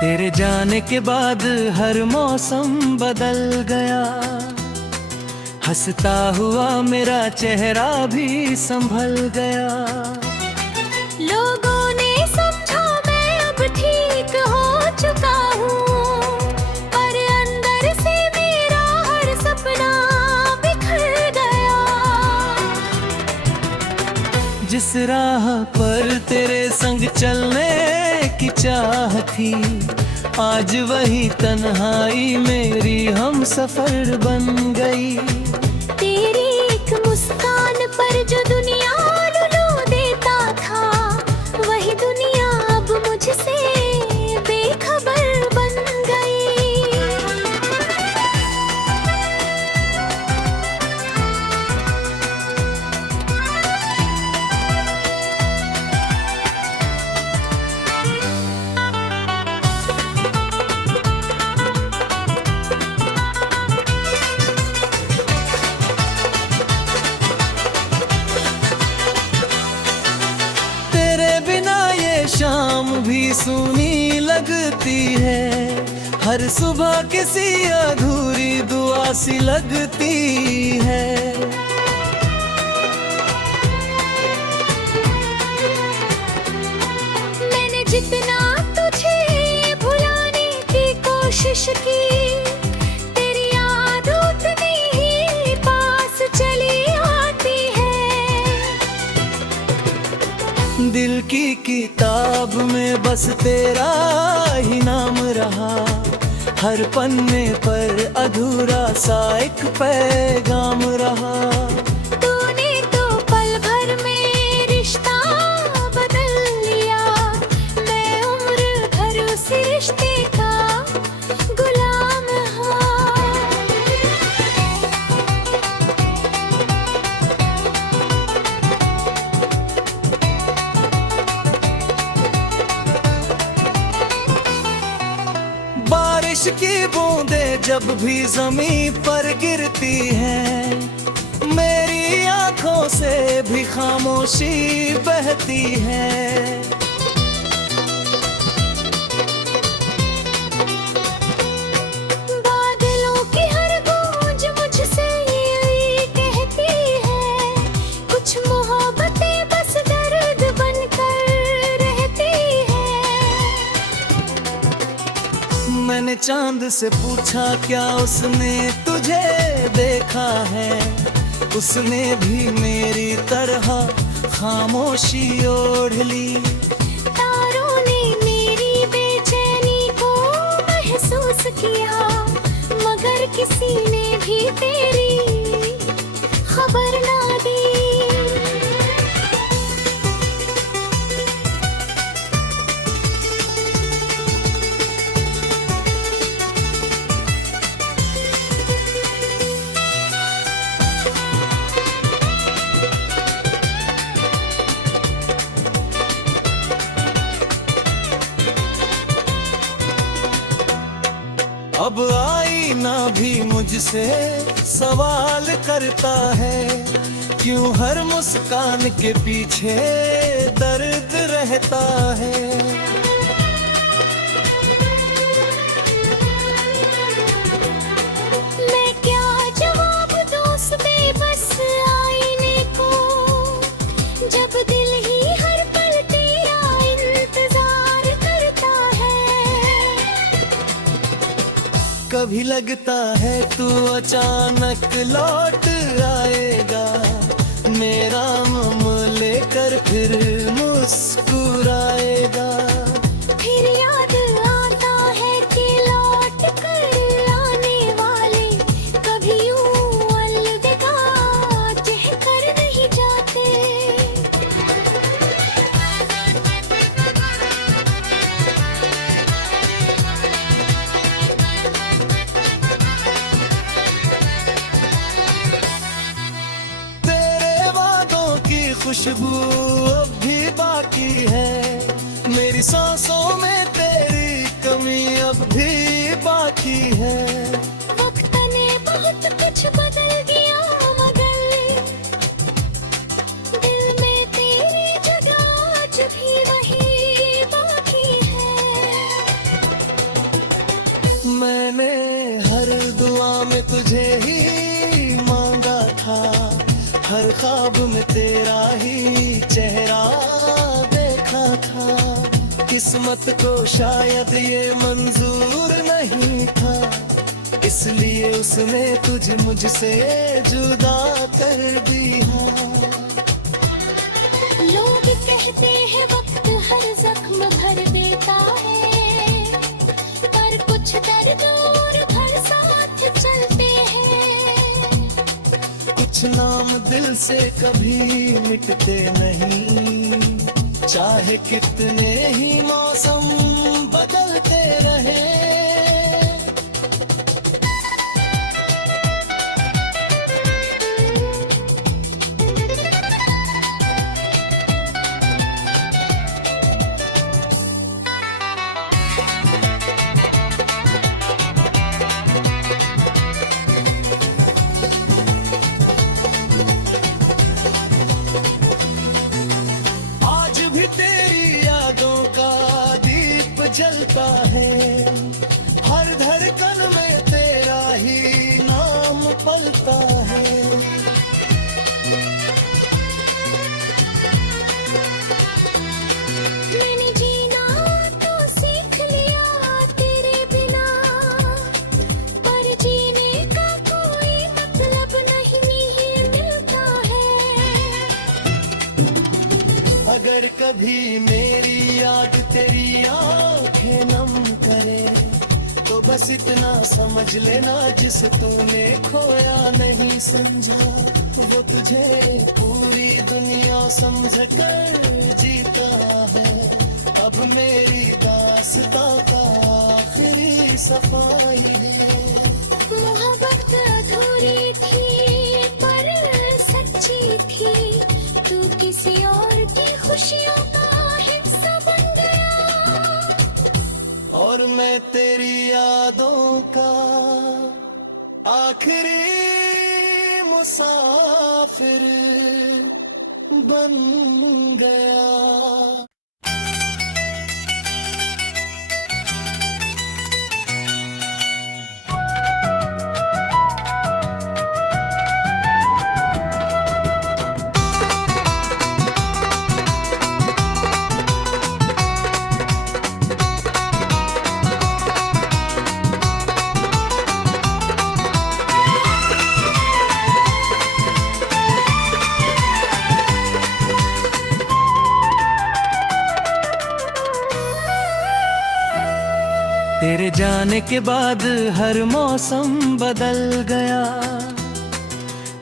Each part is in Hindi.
तेरे जाने के बाद हर मौसम बदल गया, हंसता हुआ मेरा चेहरा भी संभल गया। लोगों ने समझा मैं अब ठीक हो चुका हूँ, पर अंदर से मेरा हर सपना बिखर गया। जिस राह पर तेरे संग चलने की चाह थी, आज वही तन्हाई मेरी हम सफर बन गई। तेरी एक मुस्कान पर जो दुनिया लुलू देता था, वही दुनिया अब मुझसे बेखबर बन गई। शाम भी सूनी लगती है, हर सुबह किसी अधूरी दुआ सी लगती है। मैंने जितना तुझे भुलाने की कोशिश की, तेरी याद उतनी ही पास चली आती है। दिल की किताब में बस तेरा ही नाम रहा, हर पन्ने पर अधूरा सा एक पैगाम रहा। तूने तो पल भर में रिश्ता बदल लिया, मैं उम्र भर उस रिश्ते का गुलाम हाँ। बारिश की बूंदें जब भी जमीन पर गिरती हैं, मेरी आंखों से भी खामोशी बहती है। बादलों की हर गूंज मुझसे यही कहती है, कुछ मोहब्बतें बस दर्द बनकर रहती है। मैंने चांद से पूछा क्या उसने तुझे देखा है, उसने भी मेरी तरह खामोशी ओढ़ ली। तारों ने मेरी बेचैनी को महसूस किया, मगर किसी ने भी तेरी खबर ना दी। अब आईना भी मुझसे सवाल करता है, क्यों हर मुस्कान के पीछे दर्द रहता है। मैं क्या जवाब दूं उस बेबस आईने को, जब दिल ही हर पल तेरा इंतजार करता है। कभी लगता है तू अचानक लौट आएगा, मेरा नाम लेकर फिर मुस्कुराएगा। फिर याद आता है कि लौट कर आने वाले कभी यूं अलविदा कहकर नहीं जाते। तेरे वादों की खुशबू अब भी बाकी किस्मत को शायद ये मंजूर नहीं था, इसलिए उसने तुझे मुझसे जुदा कर दिया। लोग कहते हैं वक्त हर जख्म भर देता है, पर कुछ दर्द और भर साथ चलते हैं। कुछ नाम दिल से कभी मिटते नहीं, चाहे कितने ही मौसम बदलते रहे। तेरी यादों का दीप जलता है, हर धड़कन में तेरा ही नाम पलता है। मैंने जीना तो सीख लिया तेरे बिना, पर जीने का कोई मतलब नहीं मिलता है। अगर कभी मेरी याद तेरी आंखें नम करे, तो बस इतना समझ लेना, जिसे तूने खोया नहीं समझा, वो तुझे पूरी दुनिया समझ कर जीता है। अब मेरी दास्तां का आखिरी सफाई है। मोहब्बत अधूरी थी पर सच्ची थी, तू किसी और की खुशियों का हिस्सा बन गया, और मैं तेरी यादों का आखिरी मुसाफिर बन गया। तेरे जाने के बाद हर मौसम बदल गया,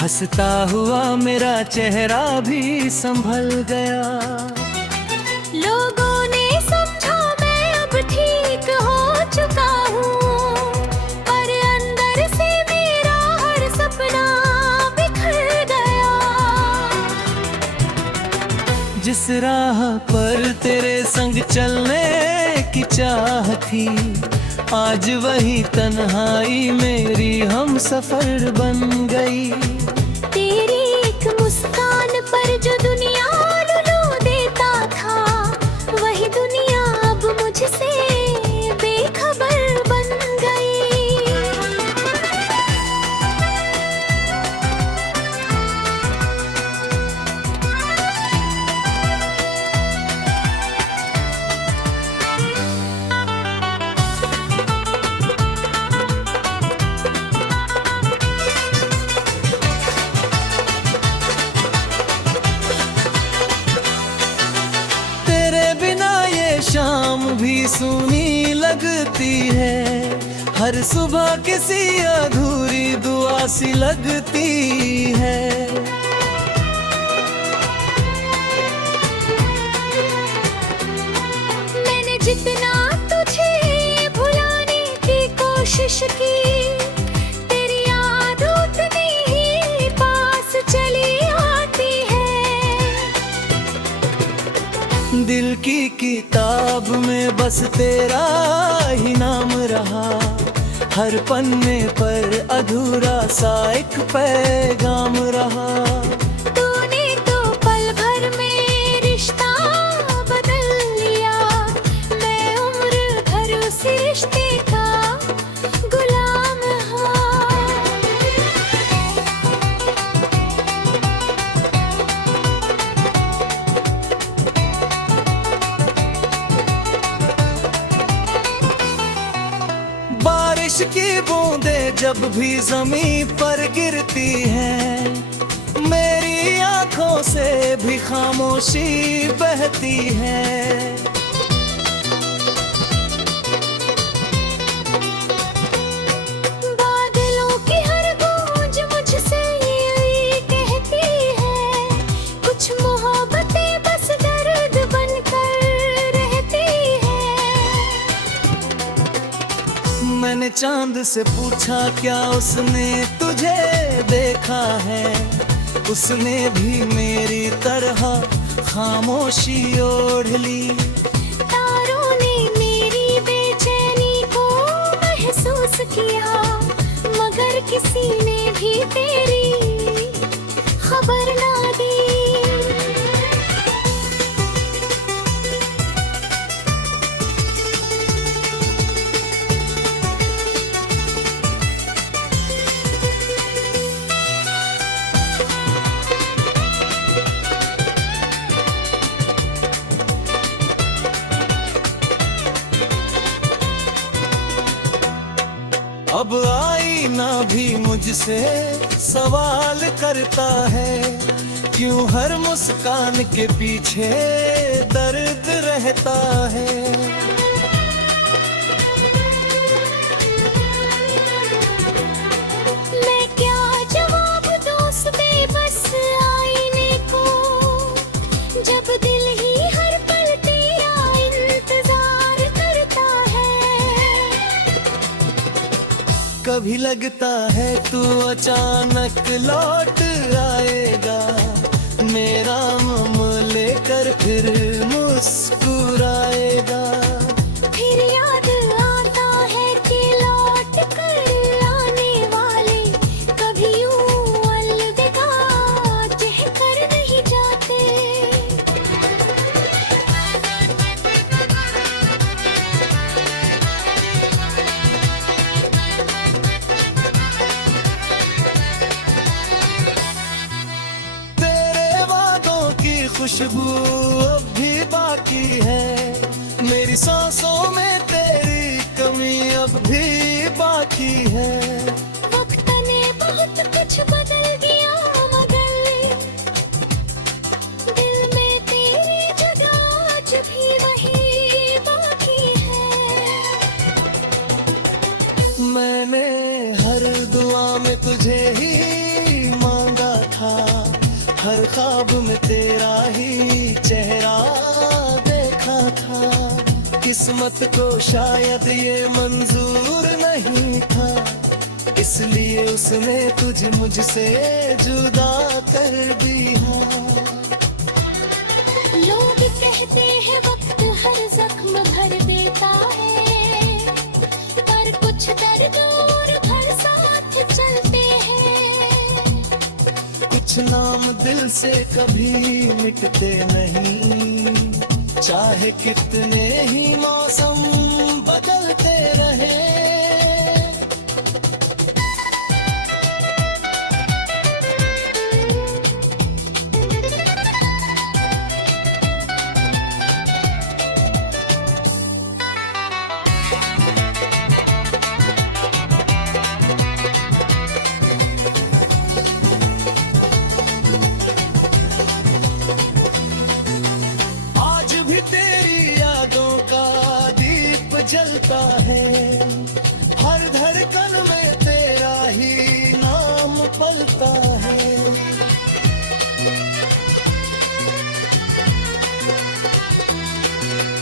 हंसता हुआ मेरा चेहरा भी संभल गया। लोगों ने समझा मैं अब ठीक हो चुका हूँ, पर अंदर से मेरा हर सपना बिखर गया। जिस राह पर तेरे संग चलने की चाह थी, आज वही तन्हाई मेरी हम सफर बन गई। तेरी एक मुस्कान पर जो दुनिया लुलू देता था, वही दुनिया अब मुझसे बेखबर बन गई। शाम भी सूनी लगती है, हर सुबह किसी अधूरी दुआ सी लगती है। मैंने जितना तुझे भुलाने की कोशिश की, तेरी याद उतनी ही पास चली आती है। दिल की किताब में बस तेरा ही नाम रहा, हर पन्ने पर अधूरा सा एक पैगाम रहा। तूने तो पल भर में रिश्ता बदल लिया, मैं उम्र भर उस रिश्ते का गुलाम हाँ। बारिश की बूंदें जब भी जमीन पर गिरती हैं, मेरी आंखों से भी खामोशी बहती है। बादलों की हर गूंज मुझसे यही कहती है, कुछ मोहब्बतें बस दर्द बनकर रहती है। मैंने चांद से पूछा क्या उसने तुझे देखा है, उसने भी मेरी तरह खामोशी ओढ़ ली। तारों ने मेरी बेचैनी को महसूस किया, मगर किसी ने भी तेरी खबर ना दी। अब आईना भी मुझसे सवाल करता है, क्यों हर मुस्कान के पीछे दर्द रहता है। मैं क्या जवाब दूं उस बेबस आईने को, जब दिल ही हर पल तेरा इंतजार करता है। कभी लगता है तू अचानक लौट आएगा, मेरा नाम लेकर फिर मुस्कुराएगा। फिर याद आता है कि लौट कर आने वाले कभी यूं अलविदा कहकर नहीं जाते। तेरे वादों की खुशबू अब भी बाकी है, मेरी सांसों में तेरी कमी अब भी बाकी है। वक्त ने बहुत कुछ बदल दिया, मगर दिल में तेरी जगह आज भी वही बाकी है। मैंने हर दुआ में तुझे ही मांगा था, हर ख्वाब में तेरा ही चेहरा देखा था। किस्मत को शायद ये मंजूर नहीं था, इसलिए उसने तुझे मुझसे जुदा कर दिया। लोग कहते हैं वक्त हर जख्म भर देता है, पर कुछ दर्द और भर साथ चलते हैं। कुछ नाम दिल से कभी मिटते नहीं, चाहे कितने ही मौसम बदलते रहे। आज भी तेरी यादों का दीप जलता है, हर धड़कन में तेरा ही नाम पलता है।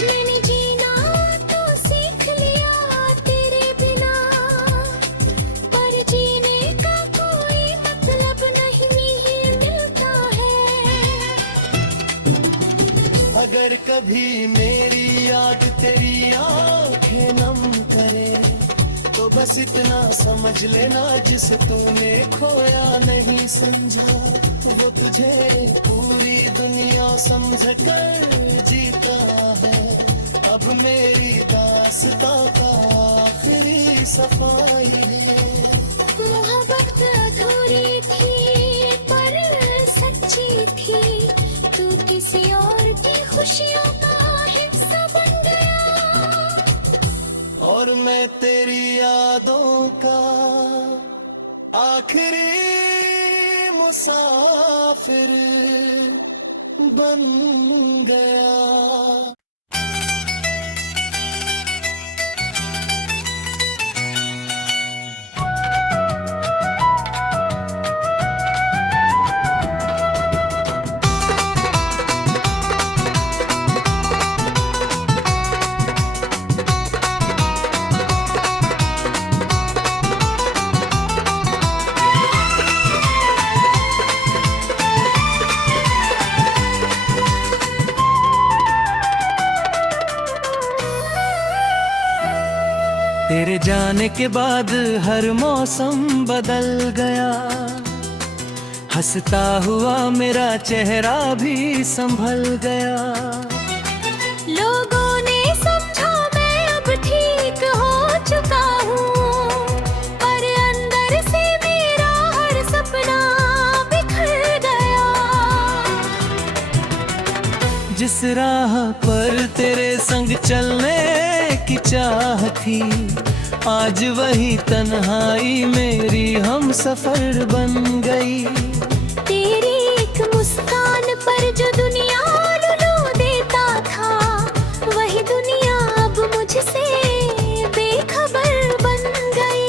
मैंने जीना तो सीख लिया तेरे बिना, पर जीने का कोई मतलब नहीं मिलता है। अगर कभी मेरी याद तेरी आंखें नम करे, तो बस इतना समझ लेना, जिसे तूने खोया नहीं समझा, वो तुझे पूरी दुनिया समझ कर जीता है। अब मेरी दास्तां का आखिरी सफाई है। मोहब्बत अधूरी थी पर सच्ची थी, तू किसी और की खुशियों का हिस्सा बन गया। और और मैं तेरी यादों का आखिरी मुसाफिर बन गया। तेरे जाने के बाद हर मौसम बदल गया, हंसता हुआ मेरा चेहरा भी संभल गया। लोगों ने समझा मैं अब ठीक हो चुका हूँ, पर अंदर से मेरा हर सपना बिखर गया। जिस राह पर तेरे संग चलने की चाह थी, आज वही तन्हाई मेरी हम सफर बन गई। तेरी एक मुस्कान पर जो दुनिया रुला देता था, वही दुनिया अब मुझसे बेखबर बन गई।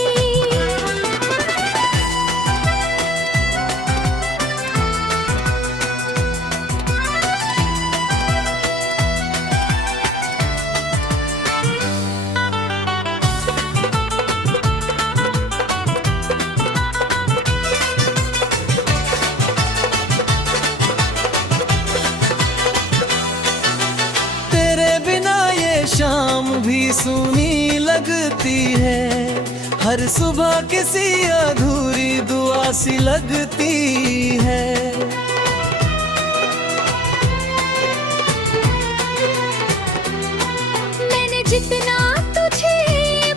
शाम भी सूनी लगती है, हर सुबह किसी अधूरी दुआ सी लगती है। मैंने जितना तुझे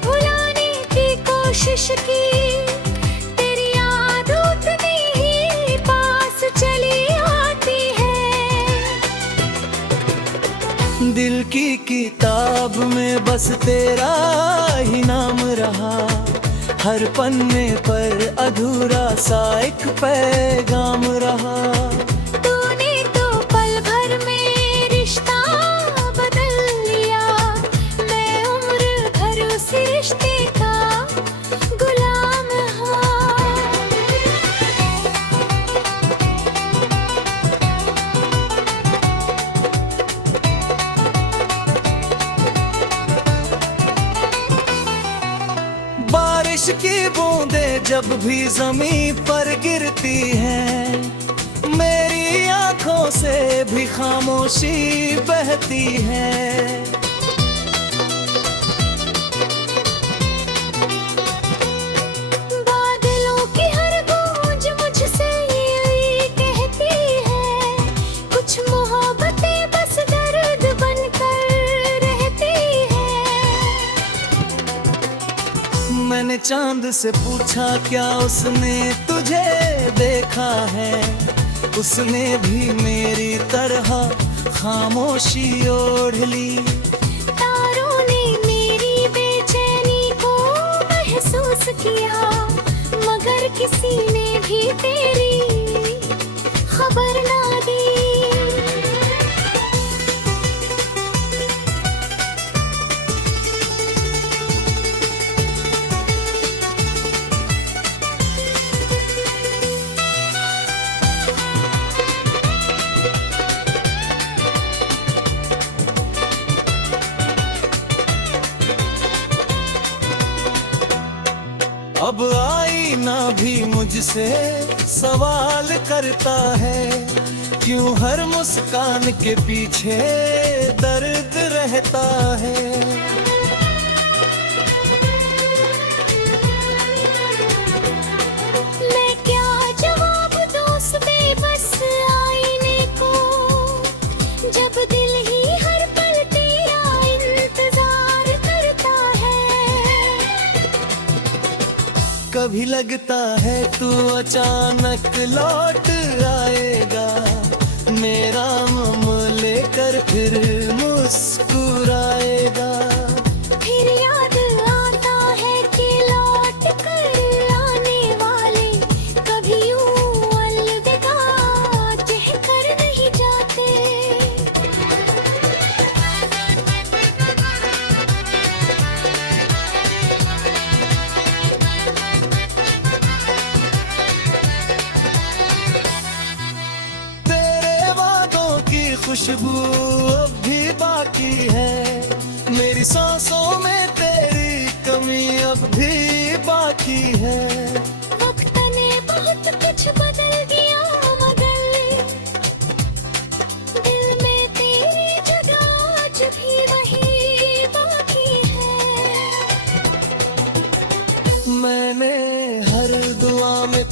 भुलाने की कोशिश की, तेरी याद उतनी ही पास चली आती है। दिल की किताब में बस तेरा ही नाम रहा, हर पन्ने पर अधूरा सा एक पैगाम रहा। तूने तो पल भर में रिश्ता बदल लिया, मैं उम्र भर उस रिश्ते का गुलाम हाँ। बारिश की बूंदें जब भी जमीन पर गिरती हैं, मेरी आंखों से भी खामोशी बहती है। बादलों की हर गूंज मुझसे यही कहती है, कुछ मोहब्बतें बस दर्द बनकर रहती है। मैंने चांद से पूछा क्या उसने तुझे देखा है, उसने भी मेरी तरह खामोशी ओढ़ ली। तारों ने मेरी बेचैनी को महसूस किया, मगर किसी ने भी तेरी खबर ना दी। अब आईना भी मुझसे सवाल करता है, क्यों हर मुस्कान के पीछे दर्द रहता है। मैं क्या जवाब दूं उस बेबस आईने को, जब दिल ही हर पल तेरा इंतजार करता है। कभी लगता है तू अचानक लौट आएगा, मेरा नाम लेकर फिर मुस्कुराएगा। फिर याद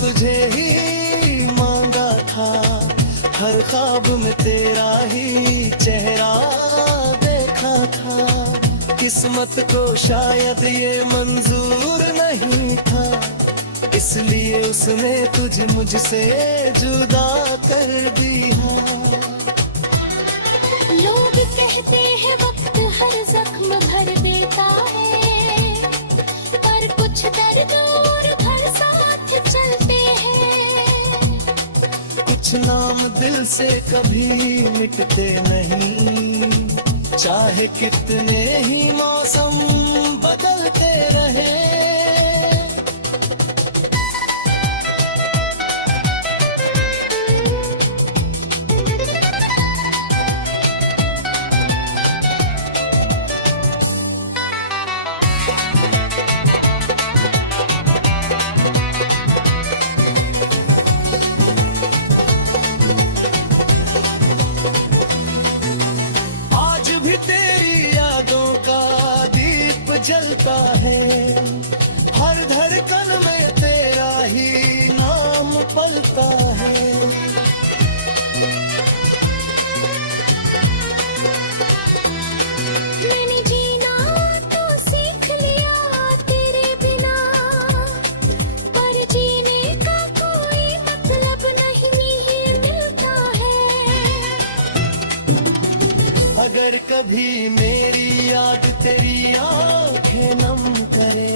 तुझे ही मांगा था, हर ख्वाब में तेरा ही चेहरा देखा था। किस्मत को शायद ये मंजूर नहीं था, इसलिए उसने तुझे मुझसे जुदा कर दिया। लोग कहते हैं वक्त हर जख्म भर देता है, पर कुछ दर्द और घर साथ चलते हैं। कुछ नाम दिल से कभी मिटते नहीं, चाहे कितने ही मौसम बदलते रहे। तेरी यादों का दीप जलता है, हर धड़कन में तेरा ही नाम पलता है। मैंने जीना तो सीख लिया तेरे बिना, पर जीने का कोई मतलब नहीं मिलता है। अगर कभी मेरी याद तेरी आंखें नम करे,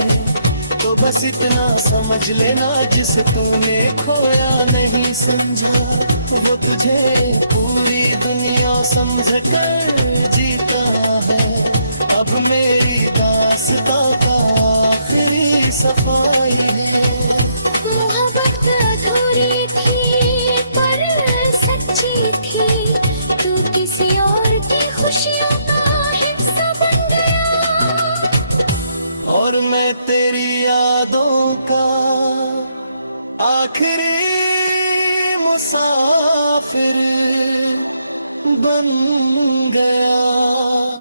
तो बस इतना समझ लेना, जिसे तूने खोया नहीं समझा, वो तुझे पूरी दुनिया समझ कर जीता है। अब मेरी दास्तां का आखिरी सफाई है। मोहब्बत अधूरी थी पर सच्ची थी, तू किसी और की खुशियों का हिस्सा बन गया, और मैं तेरी यादों का आखिरी मुसाफिर बन गया।